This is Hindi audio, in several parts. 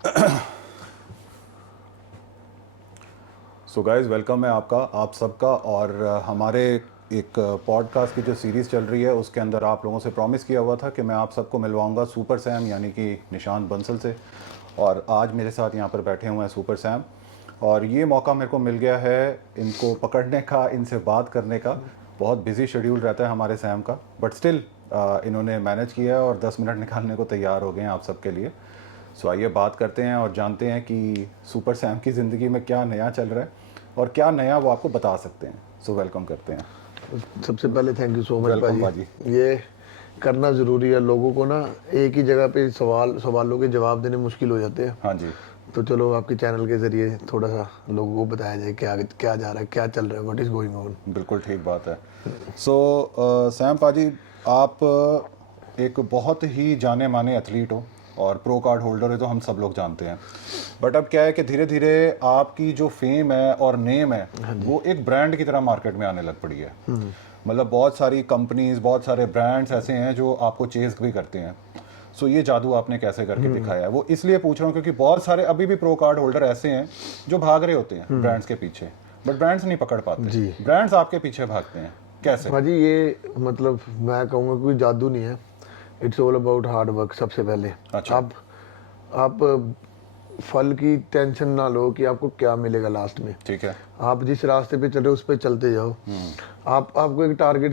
सो गाइस, वेलकम है आपका, आप सबका। और हमारे एक पॉडकास्ट की जो सीरीज़ चल रही है उसके अंदर आप लोगों से प्रॉमिस किया हुआ था कि मैं आप सबको मिलवाऊंगा सुपर सैम यानी कि निशांत बंसल से। और आज मेरे साथ यहाँ पर बैठे हुए हैं सुपर सैम, और ये मौका मेरे को मिल गया है इनको पकड़ने का, इनसे बात करने का। बहुत बिजी शेड्यूल रहता है हमारे सैम का, बट स्टिल इन्होंने मैनेज किया है और 10 मिनट निकालने को तैयार हो गए हैं आप सबके लिए। सो आइए बात करते हैं और जानते हैं कि सुपर सैम की ज़िंदगी में क्या नया चल रहा है और क्या नया वो आपको बता सकते हैं। सो वेलकम करते हैं। सबसे पहले thank you so much welcome भाजी। ये करना ज़रूरी है, लोगों को ना एक ही जगह पे सवालों के जवाब देने मुश्किल हो जाते हैं। हाँ जी। तो चलो आपके चैनल के ज़रिए थोड़ा सा लोगों को बताया जाए क्या क्या जा रहा है, क्या चल रहा है, व्हाट इज़ गोइंग ऑन। बिल्कुल ठीक बात है। सो सैम पाजी, आप एक बहुत ही जाने माने एथलीट हो और प्रो कार्ड होल्डर है, तो हम सब लोग जानते हैं। बट अब क्या है कि धीरे धीरे आपकी जो फेम है और नेम है वो एक ब्रांड की तरह मार्केट में आने लग पड़ी है। मतलब बहुत सारी कंपनीज, बहुत सारे ब्रांड्स ऐसे हैं जो आपको चेज भी करते हैं। सो ये जादू आपने कैसे करके दिखाया है, वो इसलिए पूछ रहा हूँ क्योंकि बहुत सारे अभी भी प्रो कार्ड होल्डर ऐसे हैं जो भाग रहे होते हैं ब्रांड्स के पीछे, बट ब्रांड्स नहीं पकड़ पाते, ब्रांड्स आपके पीछे भागते हैं। कैसे? भाजी ये मतलब मैं कहूँगा कोई जादू नहीं है, it's all about hard work. सबसे पहले अच्छा। आप फल की टेंशन ना लो कि आपको क्या मिलेगा लास्ट में। ठीक है। आप जिस रास्ते पे चल रहे हो उस पे चलते जाओ। आपको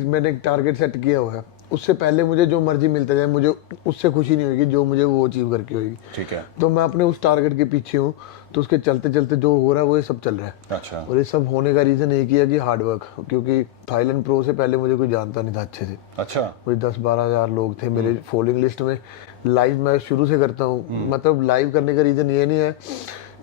मैंने एक टारगेट सेट किया हुआ है, उससे पहले मुझे जो मर्जी मिलता जाए मुझे उससे खुशी नहीं होगी जो मुझे वो अचीव करके होगी। ठीक है। तो मैं अपने उस टारगेट के पीछे हूँ, तो उसके चलते चलते जो हो रहा है वो ये सब चल रहा है। अच्छा। और ये सब होने का रीज़न एक ही है कि हार्ड वर्क। क्योंकि थाईलैंड प्रो से पहले मुझे कोई जानता नहीं था अच्छे से। अच्छा। कोई 10-12 हज़ार लोग थे मेरे फॉलोइंग लिस्ट में। लाइव मैं शुरू से करता हूँ, मतलब लाइव करने का रीज़न ये नहीं है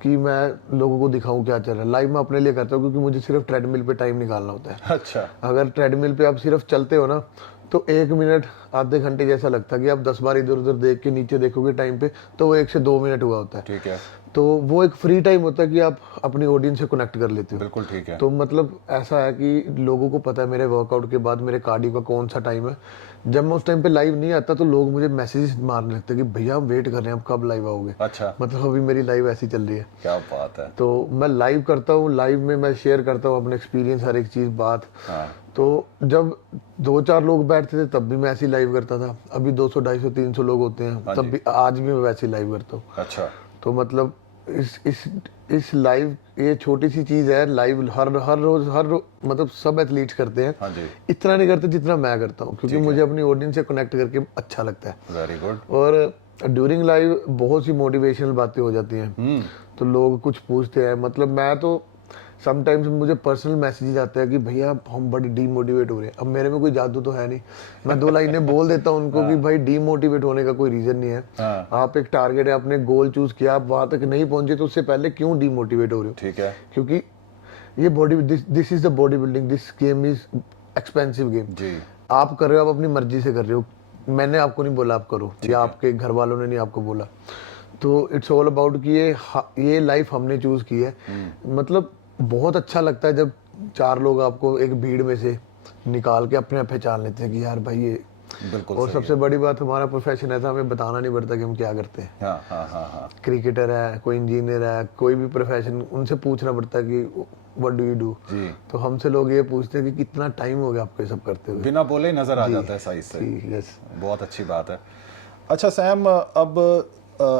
कि मैं लोगों को दिखाऊं क्या चल रहा है। लाइव मैं अपने लिए करता हूँ क्योंकि मुझे सिर्फ ट्रेडमिल पे टाइम निकालना होता है। अच्छा। अगर ट्रेडमिल पे आप सिर्फ चलते हो ना तो 1 मिनट आधे घंटे जैसा लगता है कि आप 10 बार इधर उधर देख के नीचे देखोगे टाइम पे, तो वो 1 से 2 मिनट हुआ होता है। ठीक है। तो वो एक फ्री टाइम होता है कि आप अपनी ऑडियंस से कनेक्ट कर लेते हो। बिल्कुल ठीक है। तो मतलब ऐसा है कि लोगों को पता है मेरे वर्कआउट के बाद मेरे कार्डियो का कौन सा टाइम है। जब मैं उस टाइम पे लाइव नहीं आता तो लोग मुझे मैसेजेस मारने लगते हैं कि भैया हम वेट कर रहे हैं, आप कब लाइव आओगे। अच्छा। मतलब अभी मेरी लाइव ऐसी चल रही है। क्या बात है। तो मैं लाइव करता हूँ, लाइव में मैं शेयर करता हूँ अपने एक्सपीरियंस, हर एक चीज़ बात। हाँ। तो जब 2-4 लोग बैठते थे तब भी मैं ऐसी लाइव करता था। अभी 200, 250, 300 लोग होते हैं तब भी, आज भी मैं वैसी लाइव करता हूँ। अच्छा। तो मतलब इस लाइव, ये छोटी सी चीज है, लाइव हर रोज मतलब सब एथलीट्स करते हैं। हाँ जी। इतना नहीं करते जितना मैं करता हूँ, क्योंकि मुझे अपनी ऑडियंस से कनेक्ट करके अच्छा लगता है। Very good. और ड्यूरिंग लाइव बहुत सी मोटिवेशनल बातें हो जाती हैं। तो लोग कुछ पूछते हैं, मतलब मैं तो समटाइम्स मुझे पर्सनल मैसेजेस आते हैं कि भैया हम बड़ी डीमोटिवेट हो रहे हैं। अब मेरे में कोई जादू तो है नहीं, मैं 2 लाइनें बोल देता हूँ उनको कि भाई डीमोटिवेट होने का कोई रीजन नहीं है। आप एक टारगेट है, आपने गोल चूज किया, आप वहां तक नहीं पहुंचे तो उससे पहले क्यों डीमोटिवेट हो रहे हो। ठीक है। क्योंकि ये this is the body building, this game is expensive game. जी। आप कर रहे हो, आप अपनी मर्जी से कर रहे हो, मैंने आपको नहीं बोला आप करो, या आपके घर वालों ने नहीं आपको बोला। तो इट्स ऑल अबाउट कि ये लाइफ हमने चूज की है। मतलब बहुत अच्छा लगता है जब 4 लोग आपको एक भीड़ में से निकाल के अपने आप पहचान लेते हैं कि यार भाई ये। बिल्कुल। और सबसे बड़ी बात, हमारा प्रोफेशन ऐसा, हमें बताना नहीं पड़ता कि हम क्या करते हैं। हाँ हाँ हाँ हाँ। क्रिकेटर है, कोई इंजीनियर है, कोई भी प्रोफेशन, उनसे पूछना पड़ता है कि व्हाट डू यू डू। जी। तो हमसे लोग ये पूछते हैं कि कितना टाइम हो गया आपको ये सब करते हुए। बिना बोले ही नजर आ जाता है साइज से। यस। बहुत अच्छी बात है। अच्छा सैम, अब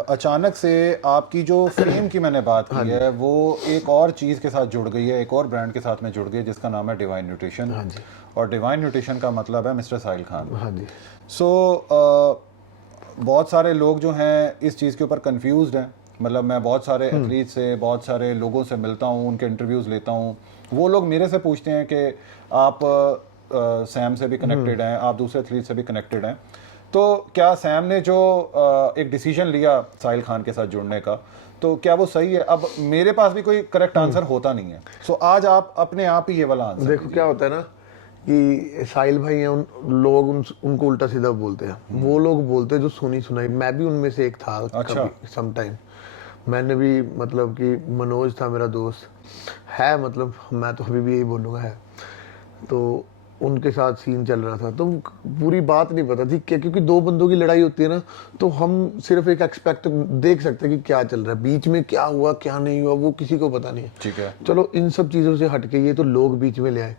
अचानक से आपकी जो फेम की मैंने बात की है वो एक और चीज़ के साथ जुड़ गई है, एक और ब्रांड के साथ में जुड़ गई है जिसका नाम है डिवाइन न्यूट्रिशन। हाँ जी। और डिवाइन न्यूट्रिशन का मतलब है मिस्टर साहिल खान। हाँ जी। सो बहुत सारे लोग जो हैं इस चीज़ के ऊपर कंफ्यूज्ड हैं। मतलब मैं बहुत सारे एथलीट से, बहुत सारे लोगों से मिलता हूँ, उनके इंटरव्यूज़ लेता हूँ। वो लोग मेरे से पूछते हैं कि आप सैम से भी कनेक्टेड हैं, आप दूसरे एथलीट से भी कनेक्टेड हैं, तो क्या सैम ने जो एक डिसीजन लिया साहिल खान के साथ जुड़ने का, तो क्या वो सही है? अब मेरे पास भी कोई करेक्ट आंसर होता नहीं है। सो आज आप अपने आप ही ये वाला आंसर देखो क्या होता है ना कि साहिल भाई हैं, लोग उनको उल्टा सीधा बोलते हैं। वो लोग बोलते हैं जो सुनी सुनाई, मैं भी उनमें से एक था। अच्छा। कभी सम टाइम मैंने भी, मतलब कि मनोज था मेरा दोस्त है, मतलब मैं तो अभी भी यही बोलूँगा है। तो उनके साथ सीन चल रहा था, तो पूरी बात नहीं पता थी क्या, क्योंकि दो बंदों की लड़ाई होती है ना, तो हम सिर्फ एक एक्सपेक्ट देख सकते हैं कि क्या चल रहा है, बीच में क्या हुआ क्या नहीं हुआ वो किसी को पता नहीं है। ठीक है। चलो इन सब चीज़ों से हटके ये तो लोग बीच में ले आए।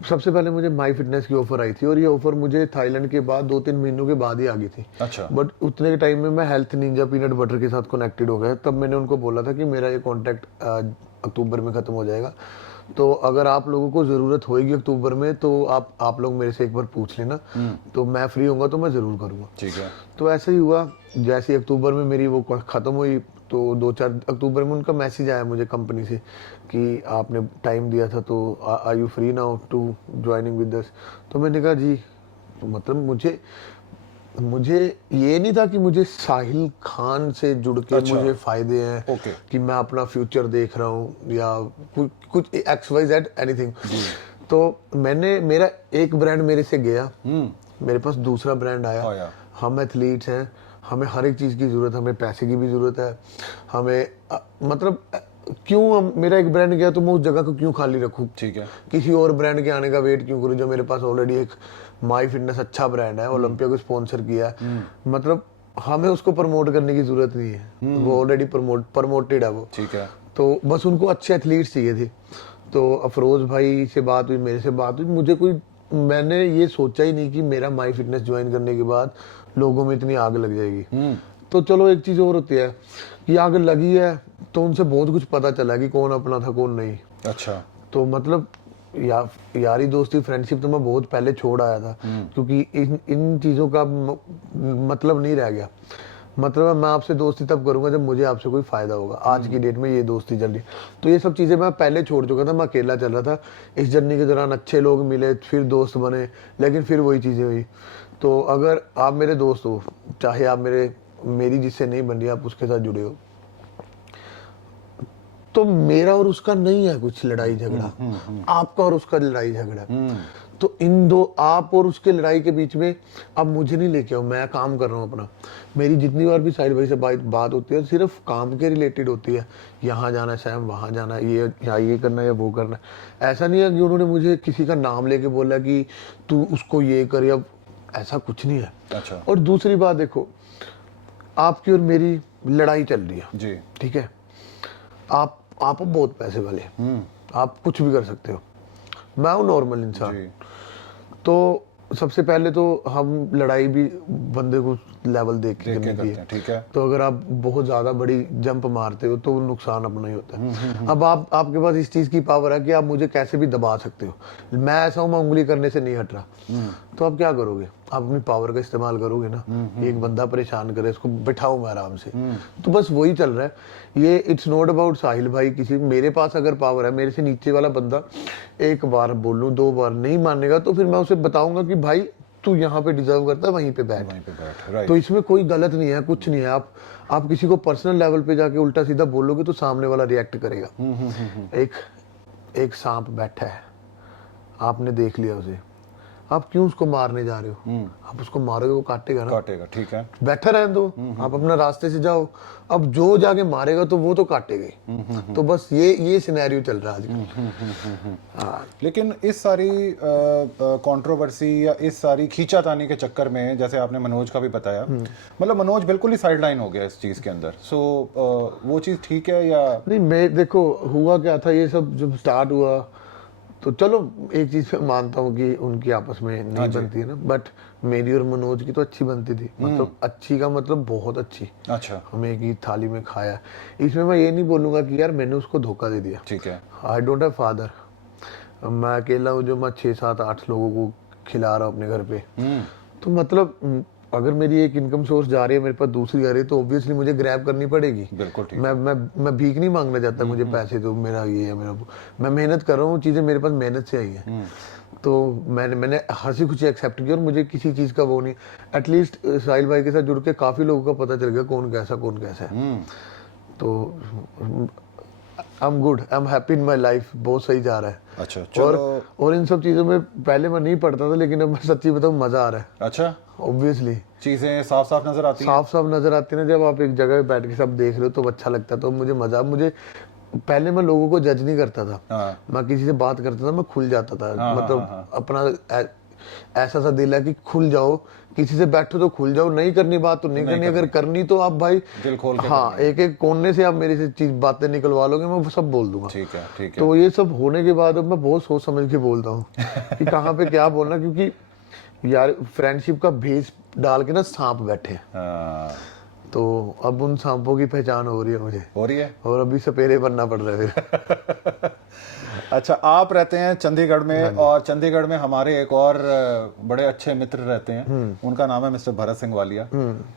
सबसे पहले मुझे माई फिटनेस की ऑफर आई थी, और ये ऑफर मुझे थाईलैंड के बाद 2-3 महीनों के बाद ही आ गई थी। अच्छा। बट उतने के टाइम में मैं हेल्थ निंजा पीनट बटर के साथ कनेक्टेड हो गया। तब मैंने उनको बोला था कि मेरा ये कॉन्ट्रैक्ट अक्टूबर में ख़त्म हो जाएगा, तो अगर आप लोगों को ज़रूरत होएगी अक्टूबर में तो आप लोग मेरे से एक बार पूछ लेना, तो मैं फ्री होऊंगा तो मैं ज़रूर करूँगा। ठीक है। तो ऐसा ही हुआ, जैसे ही अक्टूबर में मेरी वो ख़त्म हुई, तो 2-4 अक्टूबर में उनका मैसेज आया मुझे कंपनी से कि आपने टाइम दिया था, तो are you free now to joining with us. तो मैंने कहा जी, तो मतलब मुझे ये नहीं था कि मुझे साहिल खान से जुड़ के अच्छा। मुझे फायदे हैं, ओके। कि मैं अपना फ्यूचर देख रहा हूँ या कुछ XYZ एनीथिंग। तो मेरा एक ब्रांड मेरे से गया, मेरे पास दूसरा ब्रांड आया। हम एथलीट्स हैं, हमें हर एक चीज़ की ज़रूरत है, हमें पैसे की भी ज़रूरत है, हमें मतलब क्यों मेरा एक ब्रांड गया तो मैं उस जगह को क्यों खाली रखूं? ठीक है। किसी और ब्रांड के आने का वेट क्यों करूं, जो मेरे पास ऑलरेडी एक माई फिटनेस अच्छा ब्रांड है, ओलंपिया को स्पॉन्सर किया है, मतलब हमें उसको प्रमोट करने की जरूरत नहीं है, वो ऑलरेडी प्रमोटेड है वो। ठीक है। तो बस उनको अच्छे एथलीट्स चाहिए थे। तो अफरोज भाई से बात हुई, मेरे से बात हुई, मैंने ये सोचा ही नहीं कि मेरा माई फिटनेस ज्वाइन करने के बाद लोगों में इतनी आग लग जाएगी। तो चलो एक चीज़ और होती है कि आग लगी है तो उनसे बहुत कुछ पता चला कि कौन अपना था कौन नहीं। अच्छा। तो मतलब यारी दोस्ती फ्रेंडशिप तो मैं बहुत पहले छोड़ आया था, क्योंकि इन चीज़ों का मतलब नहीं रह गया। मतलब मैं आपसे दोस्ती तब करूंगा जब मुझे आपसे कोई फायदा होगा। आज की डेट में ये दोस्ती चल रही है, तो ये सब चीज़ें मैं पहले छोड़ चुका था, मैं अकेला चल रहा था। इस जर्नी के दौरान अच्छे लोग मिले, फिर दोस्त बने, लेकिन फिर वही चीज़ें हुई। तो अगर आप मेरे दोस्त हो, चाहे आप मेरी जिससे नहीं बन रही आप उसके साथ जुड़े हो, तो मेरा और उसका नहीं है कुछ लड़ाई झगड़ा, आपका और उसका लड़ाई झगड़ा। तो इन दो आप और उसके लड़ाई के बीच में अब मुझे नहीं लेके आओ, मैं काम कर रहा हूँ अपना। मेरी जितनी बार भी साहिल भाई से बात होती है सिर्फ काम के रिलेटेड होती है, यहाँ जाना है सैम, वहाँ जाना है, ये करना है या वो करना है। ऐसा नहीं है कि उन्होंने मुझे किसी का नाम लेके बोला कि तू उसको ये कर, या ऐसा कुछ नहीं है। अच्छा। और दूसरी बात देखो, आपकी और मेरी लड़ाई चल रही है जी। ठीक है, आप बहुत पैसे वाले, आप कुछ भी कर सकते हो, मैं हूँ नॉर्मल इंसान। तो सबसे पहले तो हम लड़ाई भी बंदे को लेवल देख के करनी है। ठीक है। तो अगर आप बहुत ज्यादा बड़ी जंप मारते हो तो नुकसान अपना ही होता है। अब आपके पास इस चीज की पावर है कि आप मुझे कैसे भी दबा सकते हो। मैं ऐसा हूँ, मैं उंगली करने से नहीं हट रहा। तो आप क्या करोगे, आप अपनी पावर का इस्तेमाल करोगे ना। एक बंदा परेशान करे, उसको बिठाऊं मैं आराम से। तो बस वही चल रहा है ये। इट्स नॉट अबाउट साहिल भाई, किसी मेरे पास अगर पावर है, मेरे से नीचे वाला बंदा एक बार बोलूं 2 बार नहीं मानेगा, तो फिर मैं उसे बताऊंगा कि भाई तू यहाँ पे डिजर्व करता है, वहीं पे बैठ। राइट। तो इसमें कोई गलत नहीं है, कुछ नहीं है। आप किसी को पर्सनल लेवल पे जाके उल्टा सीधा बोलोगे तो सामने वाला रिएक्ट करेगा। एक सांप बैठा है, आपने देख लिया उसे, आप क्यों उसको मारने जा रहे हो? आप उसको मारोगे वो काटेगा ना, काटेगा। ठीक है। बैठा रहने दो, आप अपना रास्ते से जाओ। अब जो जाके मारेगा तो वो तो काटेगा ही। तो बस ये सिनेरियो चल रहा है आजकल। लेकिन इस सारी कंट्रोवर्सी या इस सारी खींचातानी के चक्कर में, जैसे आपने मनोज का भी बताया, मतलब मनोज बिल्कुल ही साइडलाइन हो गया इस चीज के अंदर। सो वो चीज ठीक है या नहीं? मैं देखो हुआ क्या था, ये सब जब स्टार्ट हुआ तो चलो एक चीज मैं मानता हूँ कि उनकी आपस में नहीं बनती है ना, बट मेरी और मनोज की तो अच्छी बनती थी। मतलब अच्छी का मतलब बहुत अच्छी। अच्छा। हमें एक ही थाली में खाया। इसमें मैं ये नहीं बोलूंगा कि यार मैंने उसको धोखा दे दिया। ठीक है। आई डोंट हैव फादर, मैं अकेला हूँ जो मैं 6-7-8 लोगों को खिला रहा हूँ अपने घर पे। तो मतलब अगर मेरी एक इनकम सोर्स जा रही है, मेरे पास दूसरी आ रही है, तो ऑब्वियसली मुझे ग्रैब करनी पड़ेगी। बिल्कुल ठीक। मैं भीख नहीं मांगना चाहता, मुझे पैसे दो, मेरा ये है मेरा वो। मैं मेहनत कर रहा हूँ, चीज़ें मेरे पास मेहनत से आई है। तो मैंने हंसी खुशी एक्सेप्ट किया, और मुझे किसी चीज़ का वो नहीं। एटलीस्ट साहिल भाई के साथ जुड़ के काफ़ी लोगों का पता चल गया कौन कैसा है। तो I am good, I am happy in my life, बहुत सही जा रहा है। अच्छा चलो। और इन सब चीज़ों में पहले मैं नहीं पढ़ता था, लेकिन अब मैं सच्ची बताऊँ मज़ा आ रहा है। अच्छा। ऑब्वियसली चीजें साफ साफ नजर आती हैं। साफ साफ नजर आती है ना, जब आप एक जगह पे बैठ के सब देख रहे हो तो अच्छा लगता है। तो मुझे मजा, मुझे पहले मैं लोगों को जज नहीं करता था। हाँ। मैं किसी से बात करता था, मैं खुल जाता था। मतलब अपना ऐसा सा दिल है कि खुल जाओ, किसी से बैठो तो खुल जाओ, नहीं करनी बात तो नहीं करनी, अगर करनी तो आप भाई दिल खोल के हाँ एक एक कोने से आप मेरे से चीज बातें निकलवा लोगे, मैं वो सब बोल दूंगा। ठीक है, ठीक है। तो ये सब होने के बाद अब मैं बहुत सोच समझ के बोलता हूँ कि कहाँ पे क्या बोलना, क्योंकि यार फ्रेंडशिप का भेस डाल के ना सांप बैठे हैं। हाँ, तो अब उन सांपों की पहचान हो रही है मुझे, हो रही है। और अभी सपेरे बनना पड़ रहा है फिर। अच्छा, आप रहते हैं चंडीगढ़ में, और चंडीगढ़ में हमारे एक और बड़े अच्छे मित्र रहते हैं, उनका नाम है मिस्टर भरत सिंह वालिया।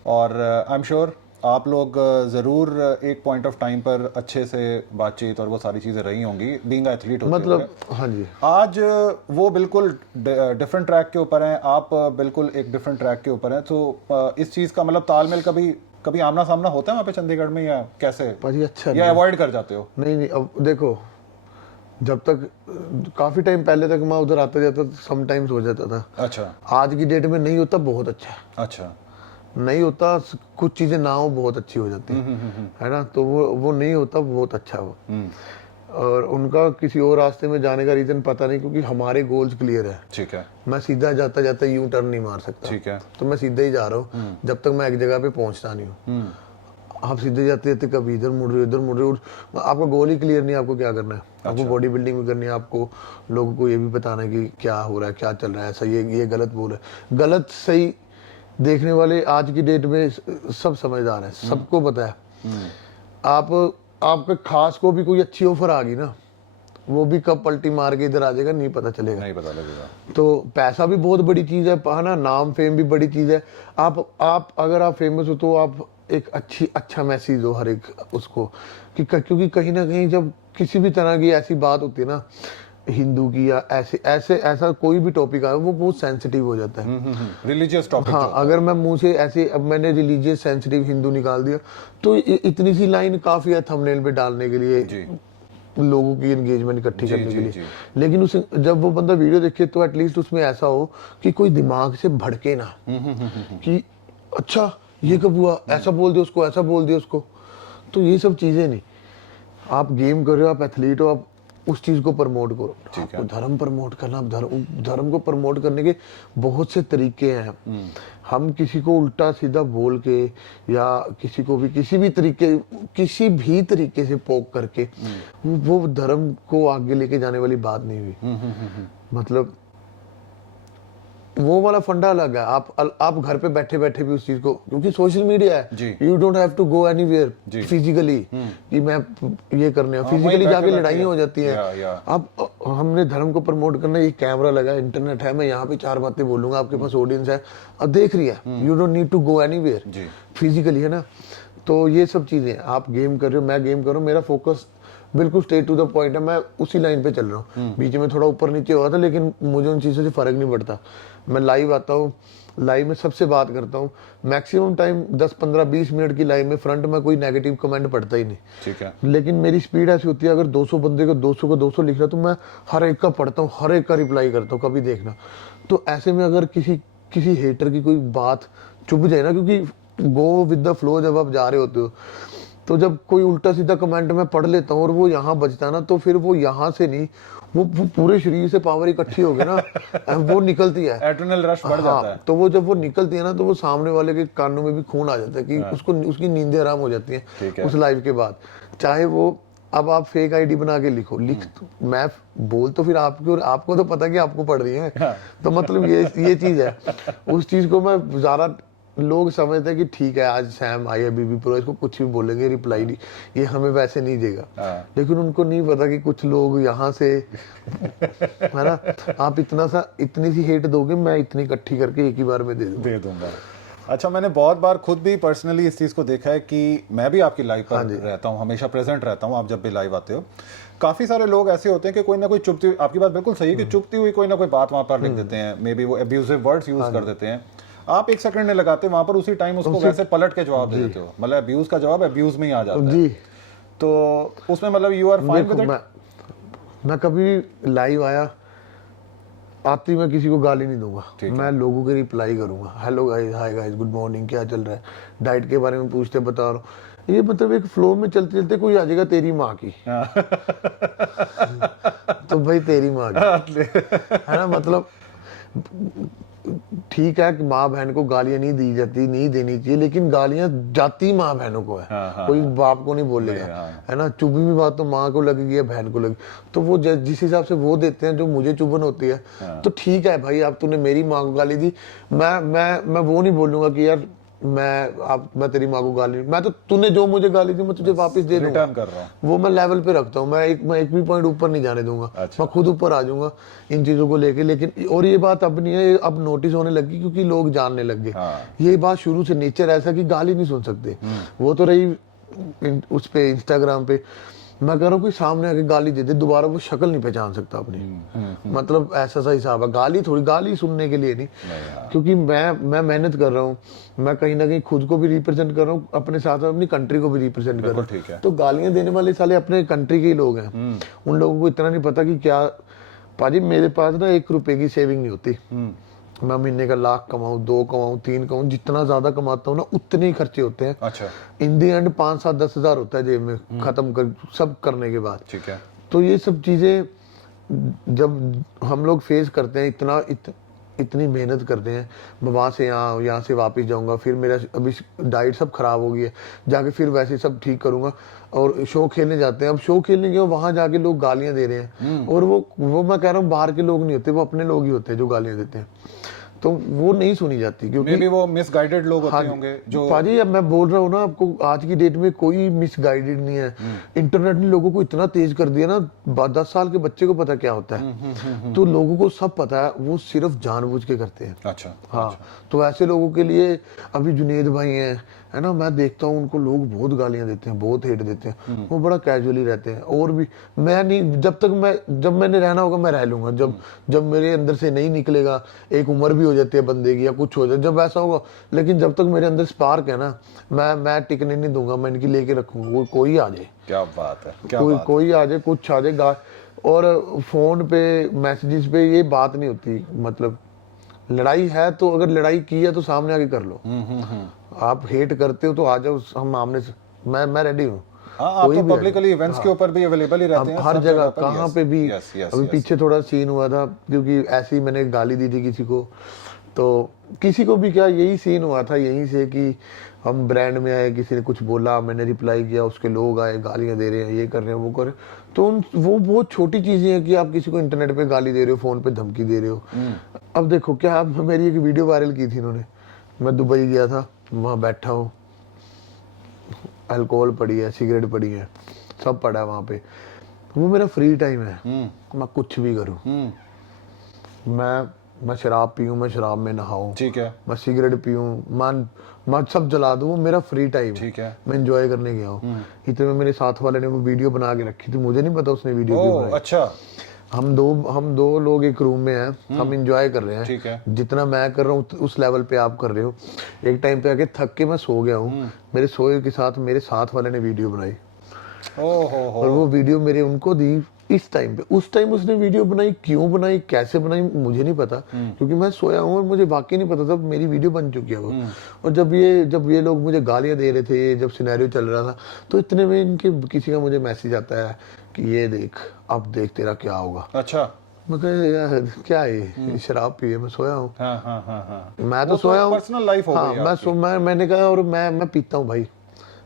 और आई एम श्योर आप लोग ज़रूर एक पॉइंट ऑफ टाइम पर अच्छे से बातचीत और वो सारी चीज़ें रही होंगी, बीइंग एथलीट होते मतलब हाँ जी, आज वो बिल्कुल डिफरेंट ट्रैक के ऊपर हैं, आप बिल्कुल एक डिफरेंट ट्रैक के ऊपर हैं। तो इस चीज़ का मतलब तालमेल कभी कभी आमना सामना होता है वहाँ पे चंडीगढ़ में, या कैसे, भाजी अच्छा या अवॉइड कर जाते हो? नहीं, अब देखो, जब तक काफी टाइम पहले तक मैं उधर आता जाता समटाइम्स हो जाता था। अच्छा, आज की डेट में नहीं होता, बहुत अच्छा है। अच्छा। नहीं होता, कुछ चीजें ना हो बहुत अच्छी हो जाती है ना, तो वो नहीं होता, बहुत अच्छा हो। और उनका किसी और रास्ते में जाने का रीजन पता नहीं, क्योंकि हमारे गोल्स क्लियर है। ठीक है, मैं सीधा जाता जाता यूं टर्न नहीं मार सकता। ठीक है। तो मैं सीधा ही जा रहा हूँ जब तक मैं एक जगह पे पहुंचता नहीं हूँ। आप सीधे जाते जाते कभी इधर मुड़ रहे हो, इधर मुड़ रहे हो, आपका गोल ही क्लियर नहीं है, आपको क्या करना है। आपको बॉडी बिल्डिंग भी करनी है, आपको लोगों को ये भी बताना है कि क्या हो रहा है, क्या चल रहा है, ऐसा ये गलत बोल रहा है, गलत सही देखने वाले आज की डेट में सब समझदार हैं, सबको पता है। आपके खास को भी कोई अच्छी ऑफर आ गई ना, वो भी कब पलटी मार के इधर आ जाएगा नहीं पता चलेगा। नहीं पता लगेगा। तो पैसा भी बहुत बड़ी चीज है ना, नाम फेम भी बड़ी चीज है। आप अगर आप फेमस हो तो आप एक अच्छा मैसेज दो हर एक उसको, कि क्योंकि कहीं ना कहीं जब किसी भी तरह की ऐसी बात होती है ना, हिंदू की या ऐसा कोई भी टॉपिक आए, वो बहुत सेंसिटिव हो जाता है। Religious topic. हाँ, अगर मैं मुंह से ऐसे, अब मैंने रिलीजियस सेंसिटिव हिंदू निकाल दिया, तो इतनी सी लाइन काफी है थंबनेल पे डालने के लिए, लोगों की एंगेजमेंट इकट्ठी करने के लिए। लेकिन उस जब वो बंदा वीडियो देखे तो एटलीस्ट उसमें ऐसा हो कि कोई दिमाग से भड़के ना, कि अच्छा ये कब हुआ, ऐसा बोल दिया उसको, ऐसा बोल दिया उसको। तो ये सब चीजें नहीं, आप गेम कर रहे हो, आप एथलीट हो, आप उस चीज को प्रमोट करो। आपको धर्म प्रमोट करना, धर्म को प्रमोट करने के बहुत से तरीके हैं। हम किसी को उल्टा सीधा बोल के या किसी को भी किसी भी तरीके से पोक करके वो धर्म को आगे लेके जाने वाली बात नहीं हुई। मतलब वो वाला फंडा अलग है। आप घर पे बैठे बैठे भी उस चीज को, क्योंकि सोशल मीडिया है, you don't have to go anywhere physically कि मैं ये करने, फिजिकली जाके लड़ाई हो जाती है। अब हमने धर्म को प्रमोट करना, ये कैमरा लगा, इंटरनेट है, मैं यहाँ पे 4 बातें बोलूंगा, आपके पास ऑडियंस है, अब देख रही है, you don't need to go anywhere physically, है ना। तो ये सब चीजें, आप गेम कर रहे हो, मैं गेम कर रहा हूँ, मेरा फोकस बिल्कुल स्ट्रेट टू द पॉइंट है, मैं उसी लाइन पे चल रहा हूँ। बीच में थोड़ा ऊपर नीचे हुआ था, लेकिन मुझे उन चीज़ों से फर्क नहीं पड़ता। मैं लाइव आता हूँ, लाइव में सबसे बात करता हूँ, मैक्सिमम टाइम 10 15 20 मिनट की लाइव में फ्रंट में कोई नेगेटिव कमेंट पड़ता ही नहीं। ठीक है। लेकिन मेरी स्पीड ऐसी होती है, अगर 200 बंदे को 200 लिख रहा तो मैं हर एक का पढ़ता हूँ, हर एक का रिप्लाई करता हूँ, कभी देखना। तो ऐसे में अगर किसी हेटर की कोई बात चुभ जाए ना, क्योंकि गो विद द फ्लो जब आप जा रहे होते हो, तो जब कोई उल्टा सीधा कमेंट मैं पढ़ लेता हूँ और वो यहाँ बचता है ना, तो फिर वो यहाँ से नहीं, वो पूरे शरीर से पावर इकट्ठी हो गई ना, वो निकलती है, एड्रेनल रश बढ़ जाता है। तो वो जब वो निकलती है ना, तो वो सामने वाले के कानों में भी खून आ जाता है कि उसकी नींदें आराम हो जाती हैं उस लाइव के बाद। चाहे वो, अब आप फेक आईडी बना के मैं बोल तो फिर आपको, और आपको तो पता कि आपको पढ़ रही है, तो मतलब ये चीज है। उस चीज को मैं ज्यादा, लोग समझते हैं कि ठीक है आज सैम आई है बीबी प्रो, इसको कुछ भी बोलेंगे, रिप्लाई नहीं, ये हमें वैसे नहीं देगा। लेकिन उनको नहीं पता कि कुछ लोग यहाँ से है ना, आप इतनी सी हेट दोगे, मैं इतनी इकट्ठी करके एक ही बार में दे दूंगा। अच्छा, मैंने बहुत बार खुद भी पर्सनली इस चीज़ को देखा है कि मैं भी आपकी लाइव पर रहता हूँ, हमेशा प्रेजेंट रहता हूँ, आप जब भी लाइव आते हो। काफ़ी सारे लोग ऐसे होते हैं कि कोई ना कोई चुपती हुई, आपकी बात बिल्कुल सही है कि चुपती हुई कोई ना कोई बात वहाँ पर लिख देते हैं, मे बी वो अब्यूजिव वर्ड्स यूज कर देते हैं, आप 1 सेकंड नहीं लगाते वहां पर, उसी टाइम उसको वैसे पलट के जवाब दे देते हो, मतलब अब्यूज का जवाब अब्यूज में ही आ जाता है। तो उसमें मतलब you are fine with it. मैं कभी लाइव आती मैं किसी को गाली नहीं दूंगा, मैं लोगों के रिप्लाई करूंगा, hello guys, hi guys, good morning, क्या चल रहा है, डाइट के बारे में पूछते बता रहा हूँ। ये मतलब एक फ्लो में चलते चलते कोई आ जाएगा तेरी माँ की, तो भाई तेरी माँ की, है ना। मतलब ठीक है कि माँ बहन को गालियां नहीं दी जाती, नहीं देनी चाहिए, लेकिन गालियां जाती माँ बहनों को है। कोई बाप को नहीं बोलेगा, है ना। चुभी भी बात तो माँ को लगेगी या बहन को लगेगी, तो वो जिस हिसाब से वो देते हैं, जो मुझे चुभन होती है, तो ठीक है भाई, अब तूने मेरी माँ को गाली दी, मैं वो नहीं बोलूंगा कि यार मैं तेरी माँ को गाली, मैं तो तूने जो मुझे गाली दी मैं तुझे वापस दे दूंगा, रिटर्न कर रहा हूँ। वो मैं लेवल पे रखता हूँ। मैं एक भी पॉइंट ऊपर नहीं जाने दूंगा। अच्छा। मैं खुद ऊपर आ जाऊंगा इन चीजों को लेके। लेकिन और ये बात अब नहीं है, अब नोटिस होने लगी क्योंकि लोग जानने लग गए। ये बात शुरू से नेचर ऐसा कि गाली नहीं सुन सकते। वो तो रही उस पे इंस्टाग्राम पे, मैं कह रहा हूँ कोई सामने आके गाली दे दे, दोबारा वो शक्ल नहीं पहचान सकता अपनी। मतलब ऐसा सा हिसाब है। गाली थोड़ी, गाली सुनने के लिए नहीं, क्योंकि मैं मेहनत कर रहा हूँ, मैं कहीं ना कहीं खुद को भी रिप्रेजेंट कर रहा हूँ, अपने साथ साथ अपनी कंट्री को भी रिप्रेजेंट कर रहा हूँ। तो गालियां देने वाले साले अपने कंट्री के ही लोग हैं। उन लोगों को इतना नहीं पता कि क्या, पाजी मेरे पास ना 1 रुपए की सेविंग नहीं होती। मैं महीने का 1 लाख कमाऊं, 2 कमाऊं, 3 कमाऊं, जितना ज्यादा कमाता हूँ ना उतने ही खर्चे होते हैं। अच्छा। इन दी एंड 5, 7, 10 हजार होता है जेब में, खत्म कर सब करने के बाद। ठीक है। तो ये सब चीजें जब हम लोग फेस करते हैं, इतनी मेहनत करते हैं, मैं वहाँ से यहाँ से वापस जाऊंगा, फिर मेरा अभी डाइट सब खराब हो गई है, जाके फिर वैसे सब ठीक करूंगा, और शो खेलने जाते हैं। अब शो खेलने के वहां जाके लोग गालियां दे रहे हैं, और वो मैं कह रहा हूँ बाहर के लोग नहीं होते, वो अपने लोग ही होते हैं जो गालियां देते हैं। तो वो नहीं सुनी जाती, क्योंकि भी वो मिसगाइडेड लोग होते होंगे जो। पाजी अब मैं बोल रहा हूँ ना आपको, आज की डेट में कोई मिसगाइडेड नहीं है। इंटरनेट ने लोगों को इतना तेज कर दिया ना, 10 साल के बच्चे को पता क्या होता है। तो लोगों को सब पता है, वो सिर्फ जानबूझ के करते हैं। अच्छा। हाँ। तो ऐसे लोगों के लिए अभी जुनेद भाई हैं, है ना, मैं देखता हूँ उनको लोग बहुत गालियां देते हैं, बहुत हेट देते हैं, वो बड़ा कैजुअली रहते हैं। और भी मैं नहीं, जब मैंने रहना होगा मैं रह लूंगा, जब मेरे अंदर से नहीं निकलेगा, एक उम्र भी हो जाती है बंदे की या कुछ हो जाए, जब ऐसा होगा। लेकिन जब तक मेरे अंदर स्पार्क है ना, मैं टिकने नहीं दूंगा, मैं इनकी लेके रखूंगा। कोई आ जाए, क्या बात है, क्या बात कोई आ जाए, कुछ आ जाए। और फोन पे मैसेजेस पे ये बात नहीं होती। मतलब लड़ाई है तो अगर लड़ाई की है तो सामने आके कर लो। आप हेट करते हो तो आ जाओ, हम आमने से, मैं रेडी हूँ। आप तो पब्लिकली इवेंट्स के ऊपर भी अवेलेबल ही रहते हैं हर जगह, कहाँ पे भी। अभी पीछे थोड़ा सीन हुआ था, क्योंकि ऐसे ही मैंने गाली दी थी किसी को, तो किसी को भी क्या, यही सीन हुआ था यहीं से कि हम ब्रांड में आए, किसी ने कुछ बोला, मैंने रिप्लाई किया, उसके लोग आए गालियां दे रहे हैं, ये कर रहे हैं, वो कर रहे हैं। तो वो बहुत छोटी चीजें हैं कि आप किसी को इंटरनेट पे गाली दे रहे हो, फोन पे धमकी दे रहे हो। अब देखो क्या, अब मेरी एक वीडियो वायरल की थी इन्होंने, मैं दुबई गया था, वहाँ बैठा हूँ, अल्कोहल पड़ी है, सिगरेट पड़ी है, सब पड़ा है वहाँ पे, वो मेरा फ्री टाइम है, मैं कुछ भी करूँ। मैं शराब पीऊँ, मैं शराब में नहाऊं, ठीक है, मैं सिगरेट पीऊँ, मैं सब जला दूँ, वो मेरा फ्री टाइम ठीक है, मैं एंजॉय करने गया हूँ। इतने में मेरे साथ वाले ने वो वीडियो बना के रखी थी, मुझे नहीं पता उसने वीडियो क्यों बनाई। अच्छा। हम दो लोग एक रूम में हैं, हम एंजॉय कर रहे हैं, ठीक है। जितना मैं कर रहा हूँ उस लेवल पे आप कर रहे हो। एक टाइम पे आके थक के मैं सो गया हूँ, मेरे सोए के साथ मेरे साथ वाले ने वीडियो बनाई, और वो वीडियो मेरे उनको दी इस टाइम पे। उस टाइम उसने वीडियो बनाई, क्यों बनाई, कैसे बनाई, मुझे नहीं पता, क्योंकि मैं सोया हूँ और मुझे वाकई नहीं पता था मेरी वीडियो बन चुकी है वो। और जब ये लोग मुझे गालियां दे रहे थे, जब सिनेरियो चल रहा था, तो इतने में इनके किसी का मुझे मैसेज आता है कि ये देख, अब देख तेरा क्या होगा। अच्छा। मैं कहा यार क्या है, शराब पिए, मैं सोया हूँ। मैं तो सोया हूँ, पर्सनल लाइफ हो गई। मैंने कहा, और मैं पीता हूँ भाई,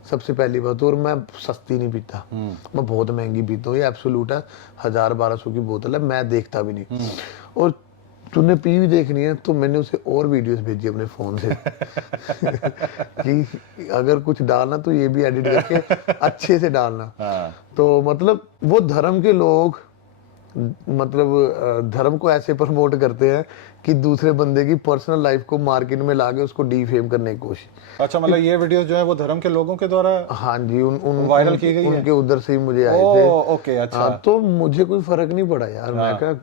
सबसे पहली बात, और मैं सस्ती नहीं पीता, मैं बहुत महंगी पीता हूँ, ये एब्सोल्यूट है, 1000-1200 की बोतल है, मैं देखता भी नहीं। और तूने पी भी देखनी है तो मैंने उसे और वीडियोस भेजी अपने फोन से कि अगर कुछ डालना तो ये भी एडिट करके अच्छे से डालना। तो मतलब वो धर्म के लोग, मतलब धर्म को ऐसे प्रमोट करते हैं कि दूसरे बंदे की पर्सनल लाइफ को मार्केट में लाके उसको डीफेम करने की कोशिश। अच्छा, मतलब ये वीडियोस जो है वो धर्म के लोगों के द्वारा, हाँ जी, वायरल की गई उनके उधर से ही मुझे आए थे। ओके, अच्छा। तो मुझे कोई फर्क नहीं पड़ा यार। मैं क्या,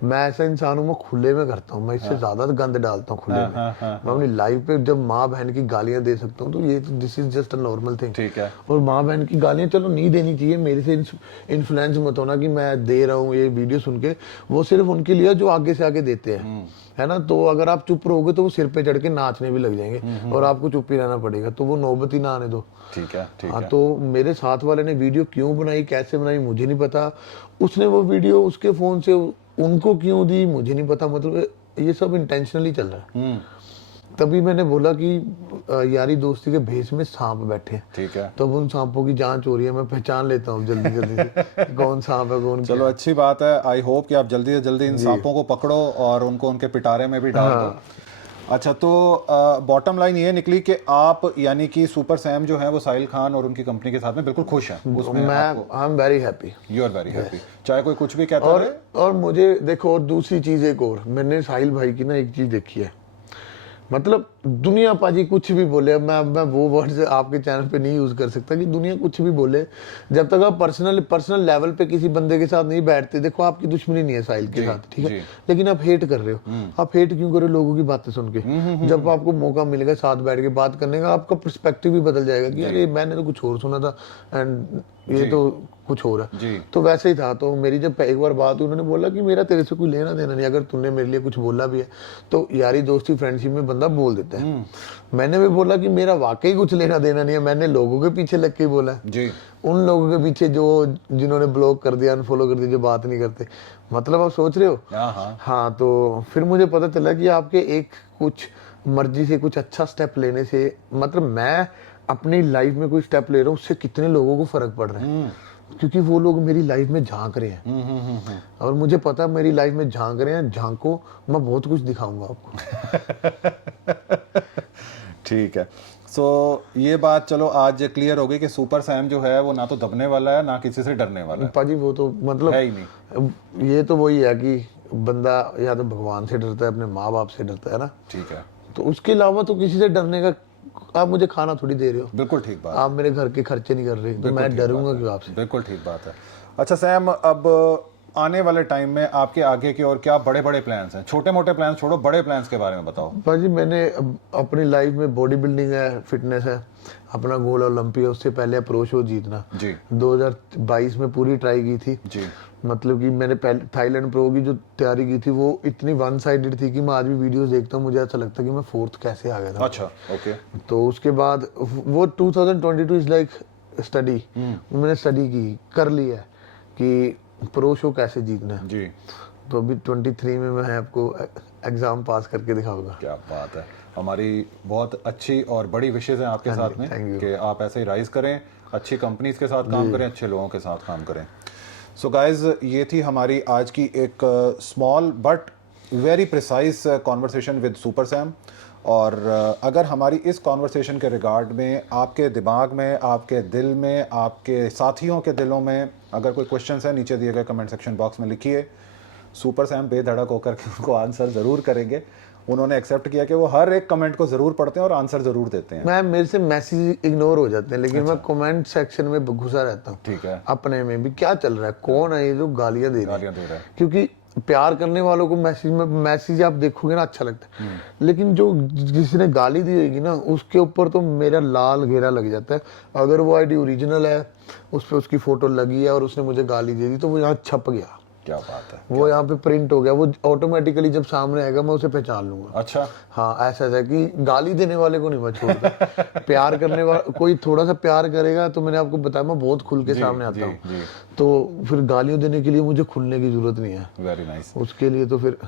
मैं ऐसा इंसान हूँ, मैं खुले में करता हूँ, मैं इससे ज्यादा गंद डालता हूँ खुले में। मैं अपनी लाइफ पे जब माँ बहन की गालियां दे सकता हूँ तो ये तो this is just a normal thing. ठीक है। और माँ बहन की गालियां चलो नहीं देनी चाहिए, मेरे से इन्फ्लुएंस मत होना कि मैं दे रहा हूँ ये वीडियो सुन के, वो सिर्फ उनके लिए जो आगे से आगे देते हैं, है ना, तो अगर आप चुप रहोगे तो वो सिर पे चढ़ के नाचने भी लग जाएंगे और आपको चुप ही रहना पड़ेगा, तो वो नौबत ही ना आने दो। ठीक है, ठीक हाँ, है। तो मेरे साथ वाले ने वीडियो क्यों बनाई, कैसे बनाई, मुझे नहीं पता। उसने वो वीडियो उसके फोन से उनको क्यों दी, मुझे नहीं पता। मतलब ये सब इंटेंशनली चल रहा है। तभी मैंने बोला कि यारी दोस्ती के भेष में सांप बैठे हैं, ठीक है। तो अब उन सांपों की जांच हो रही है, मैं पहचान लेता हूँ जल्दी जल्दी से कि कौन सांप है कौन चलो, अच्छी बात है। आई होप कि आप जल्दी से जल्दी इन सांपों को पकड़ो और उनको उनके पिटारे में भी डाल दो। अच्छा, तो बॉटम लाइन ये निकली कि आप यानी कि सुपर सैम जो है वो साहिल खान और उनकी कंपनी के साथ में बिल्कुल खुश हैं उसमें। मैं I am very happy. You are very happy, चाहे कोई कुछ भी कहता रहे। और मुझे देखो, और दूसरी चीज एक और, मैंने साहिल भाई की ना एक चीज देखी है, मतलब दुनिया पाजी कुछ भी बोले, मैं वो वर्ड्स आपके चैनल पे नहीं यूज कर सकता कि दुनिया कुछ भी बोले, जब तक आप पर्सनल लेवल पे किसी बंदे के साथ नहीं बैठते। देखो, आपकी दुश्मनी नहीं है साहिल के साथ, ठीक है, लेकिन आप हेट कर रहे हो। आप हेट क्यों कर रहे हो? लोगों की बातें सुन के। जब आपको मौका मिलेगा साथ बैठ के बात करने का, आपका पर्सपेक्टिव भी बदल जाएगा कि अरे मैंने तो कुछ और सुना था एंड ये तो कुछ हो रहा है। तो वैसे ही था। तो मेरी जब एक बार बात हुई, उन्होंने बोला कि मेरा तेरे से कोई लेना देना नहीं, अगर तूने मेरे लिए कुछ बोला भी है तो यारी दोस्ती फ्रेंडशिप में बंदा बोल देता है। मैंने भी बोला कि मेरा वाकई कुछ लेना देना नहीं है, मैंने लोगों के पीछे लग के बोला है। उन लोगों के पीछे जो जिन्होंने ब्लॉक कर दिया, अनफॉलो कर दिया, जो बात नहीं करते। मतलब आप सोच रहे हो। हाँ, तो फिर मुझे पता चला कि आपके एक कुछ मर्जी से कुछ अच्छा स्टेप लेने से, मतलब मैं अपनी लाइफ में कोई स्टेप ले रहा हूँ, उससे कितने लोगों को फर्क पड़ रहा है, क्योंकि वो लोग मेरी लाइफ में झांक रहे हैं। और मुझे पता है मेरी लाइफ में झांक रहे हैं, झांको, मैं बहुत कुछ दिखाऊंगा आपको। ठीक है। सो ये बात चलो आज क्लियर हो गई कि सुपर सैम जो है वो ना तो दबने वाला है, ना किसी से डरने वाला है। पाजी वो तो मतलब है ही नहीं। ये तो वही है कि बंदा या तो भगवान से डरता है, अपने माँ बाप से डरता है ना। ठीक है। तो उसके अलावा तो किसी से डरने का, आप मुझे खाना थोड़ी दे रहे हो। बिल्कुल ठीक बात। आप मेरे घर के खर्चे नहीं कर रहे, तो मैं डरूंगा क्यों आपसे? बिल्कुल ठीक बात है। अच्छा सैम, अब आने वाले टाइम में आपके आगे की और क्या बड़े बड़े प्लान्स हैं? छोटे मोटे प्लान्स छोड़ो, बड़े प्लान्स के बारे में बताओ। भाजी मैंने अपनी लाइफ में बॉडी बिल्डिंग है, फिटनेस है, अपना गोल ओलंपिया, उससे पहले अप्रोच हो जीतना जी। 2022 में पूरी ट्राई की थी जी। मतलब कि मैंने पहले थाईलैंड प्रो की जो तैयारी की थी वो इतनी वन साइडेड थी कि मैं आज भी वीडियोस देखता हूँ, मुझे ऐसा लगता है कि मैं फोर्थ कैसे आ गया था। अच्छा, ओके। तो उसके बाद वो 2022 इज लाइक स्टडी, मैंने स्टडी की, कर ली है कि प्रो शो कैसे जीतना है जी। तो अभी 23 में मैं आपको एग्जाम पास करके दिखाऊंगा। क्या बात है, हमारी बहुत अच्छी और बड़ी विशेष है आपके साथ में कि आप ऐसे ही राइज करें, अच्छी कंपनीज के साथ काम करें, अच्छे लोगों के साथ काम करें। सो गाइज, ये थी हमारी आज की एक small but very precise conversation with super Sam. और अगर हमारी इस कॉन्वर्सेशन के रिगार्ड में आपके दिमाग में, आपके दिल में, आपके साथियों के दिलों में अगर कोई क्वेश्चंस है, नीचे दिए गए कमेंट सेक्शन बॉक्स में लिखिए। सुपर सैम बेधड़क होकर के उनको आंसर ज़रूर करेंगे। उन्होंने एक्सेप्ट किया कि वो हर एक कमेंट को ज़रूर पढ़ते हैं और आंसर ज़रूर देते हैं। मैं मेरे से मैसेज इग्नोर हो जाते हैं, लेकिन मैं कमेंट सेक्शन में घुसा रहता हूँ। ठीक है। अपने में भी क्या चल रहा है, कौन है ये जो गालियाँ दे रहा है, क्योंकि प्यार करने वालों को मैसेज आप देखोगे ना अच्छा लगता है, लेकिन जो जिसने गाली दी होगी ना उसके ऊपर तो मेरा लाल घेरा लग जाता है। अगर वो आईडी ओरिजिनल है, उस पर उसकी फोटो लगी है और उसने मुझे गाली दे दी, तो वो यहाँ छप गया। क्या बात है, वो यहाँ पे प्रिंट हो गया, वो ऑटोमेटिकली जब सामने आएगा मैं उसे पहचान लूंगा। अच्छा, हाँ, ऐसा है कि गाली देने वाले को नहीं मैं छोड़ता। प्यार करने वाला कोई थोड़ा सा प्यार करेगा तो मैंने आपको बताया मैं बहुत खुल के सामने आता हूँ, तो फिर गालियों देने के लिए मुझे खुलने की जरूरत नहीं है। Very nice. उसके लिए तो फिर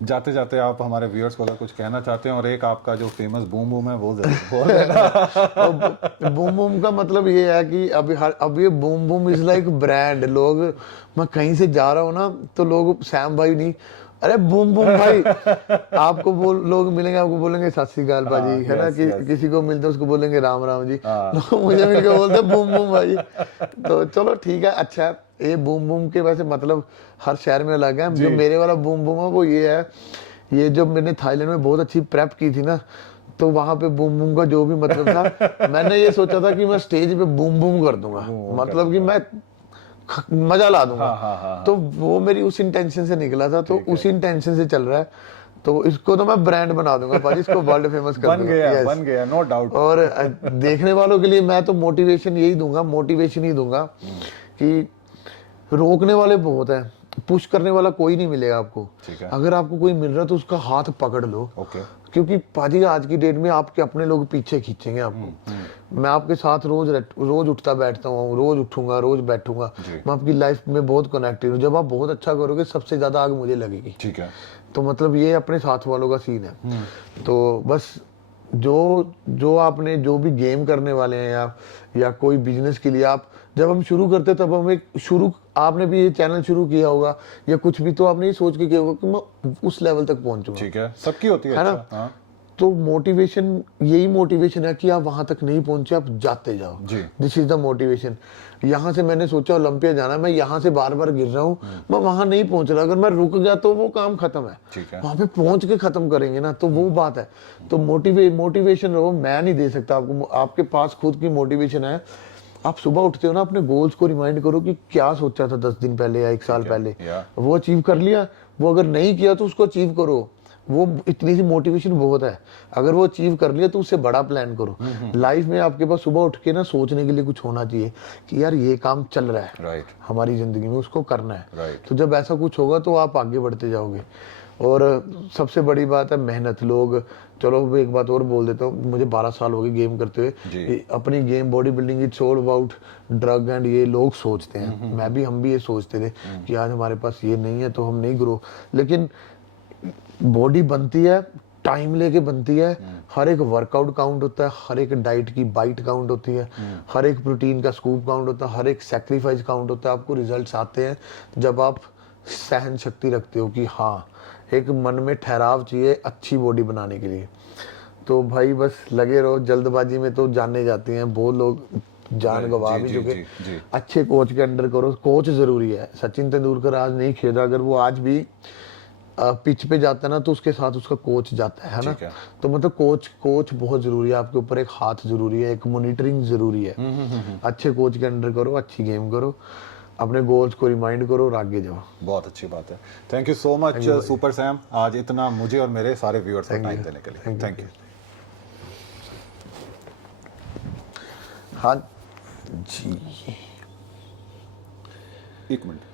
जाते जाते आप हमारे व्यूअर्स को अगर कुछ कहना चाहते हैं, और एक आपका जो फेमस बूम बूम है वो बोल देना। बूम बूम का मतलब ये है कि अभी ये boom boom is like brand. लोग, मैं कहीं से जा रहा हूँ ना तो लोग सैम भाई नहीं, अरे बूम बूम भाई। आपको लोग मिलेंगे, आपको बोलेंगे सत श्री अकाल भाजी, है ना, किसी को मिलते उसको बोलेंगे राम राम जी, मुझे मिलकर बोलते बूम बूम भाई। तो चलो ठीक है, अच्छा है। ये बूम बूम के वैसे मतलब हर शहर में अलग है। जो मेरे वाला बूम बूम है वो ये है, ये जो मैंने थाईलैंड में बहुत अच्छी प्रेप की थी ना, तो वहां पे बूम बूम का जो भी मतलब था, मैंने ये सोचा था कि मैं स्टेज पे बूम बूम कर दूंगा, मतलब कि मैं मजा ला दूंगा। तो वो मेरी उस इंटेंशन से निकला था, तो उसी इंटेंशन से चल रहा है। तो इसको तो मैं ब्रांड बना दूंगा भाई, इसको वर्ल्ड फेमस कर दूंगा। बन गया, नो डाउट। और देखने वालों के लिए मैं तो मोटिवेशन ही दूंगा कि रोकने वाले बहुत हैं, पुश करने वाला कोई नहीं मिलेगा आपको। ठीक है। अगर आपको कोई मिल रहा है तो उसका हाथ पकड़ लो। ओके। क्योंकि पाजी आज की डेट में आपके अपने लोग पीछे खींचेंगे आपको। मैं आपके साथ रोज उठता बैठता हूँ, रोज उठूंगा, रोज बैठूंगा। मैं आपकी लाइफ में बहुत कनेक्टेड हूँ। जब आप बहुत अच्छा करोगे सबसे ज्यादा आग मुझे लगेगी। ठीक है। तो मतलब ये अपने साथ वालों का सीन है। तो बस जो आपने जो भी गेम करने वाले हैं या कोई बिजनेस के लिए आप जब हम शुरू करते तब हमें आपने भी ये चैनल शुरू किया होगा या कुछ भी, तो आपने ये सोच के किया होगा कि मैं उस लेवल तक पहुंचूंगा। ठीक है, सबकी होती है है ना? अच्छा, हाँ। तो मोटिवेशन, यही मोटिवेशन है कि आप वहां तक नहीं पहुंचे, आप जाते जाओ। जी। This is the motivation. यहाँ से मैंने सोचा ओलंपिया जाना, मैं यहाँ से बार बार गिर रहा हूँ, मैं वहां नहीं पहुंच रहा। अगर मैं रुक गया तो वो काम खत्म है। ठीक है। वहां पे पहुंच के खत्म करेंगे ना, तो वो बात है। तो मोटिवेशन रहो, मैं नहीं दे सकता आपको। आपके पास खुद की मोटिवेशन है। आप सुबह उठते हो ना, अपने गोल्स को रिमाइंड करो कि क्या सोचा था 10 दिन पहले या 1 साल पहले, वो अचीव कर लिया। वो अगर नहीं किया तो उसको अचीव करो। वो इतनी सी मोटिवेशन बहुत है। अगर वो अचीव कर लिया तो उससे बड़ा प्लान करो। लाइफ में आपके पास सुबह उठ के ना सोचने के लिए कुछ होना चाहिए कि यार ये काम चल रहा है, राइट, हमारी जिंदगी में उसको करना है। राइट। तो जब ऐसा कुछ होगा तो आप आगे बढ़ते जाओगे। और सबसे बड़ी बात है मेहनत। लोग, चलो एक बात और बोल देता हूँ, मुझे 12 साल हो गए गेम करते हुए। अपनी game body building it's all about drug and ये लोग सोचते हैं। हम भी ये सोचते थे कि आज हमारे पास ये नहीं है तो हम नहीं ग्रो। लेकिन बॉडी बनती है, टाइम लेके बनती है। हर एक वर्कआउट काउंट होता है, हर एक डाइट की बाइट काउंट होती है, हर एक प्रोटीन का स्कूप काउंट होता है, हर एक सैक्रिफाइस काउंट होता है। आपको रिजल्ट्स आते हैं जब आप सहन शक्ति रखते हो कि हाँ, एक मन में ठहराव चाहिए अच्छी बॉडी बनाने के लिए। तो भाई बस लगे रहो। जल्दबाजी में तो जाने जाती हैं बहुत लोग, जान गवा भी चुके। अच्छे कोच के अंडर करो। कोच जरूरी है। सचिन तेंदुलकर आज नहीं खेल रहा, अगर वो आज भी पिच पे जाता है ना तो उसके साथ उसका कोच जाता है ना। तो मतलब कोच बहुत जरूरी है। आपके ऊपर एक हाथ जरूरी है, एक मॉनिटरिंग जरूरी है। अच्छे कोच के अंडर करो, अच्छी गेम करो, अपने गोल्स को रिमाइंड करो और आगे जाओ। बहुत अच्छी बात है। Thank you so much super Sam, आज इतना मुझे और मेरे सारे व्यूअर्स को टाइम देने के लिए। Thank you. हाँ जी, 1 मिनट।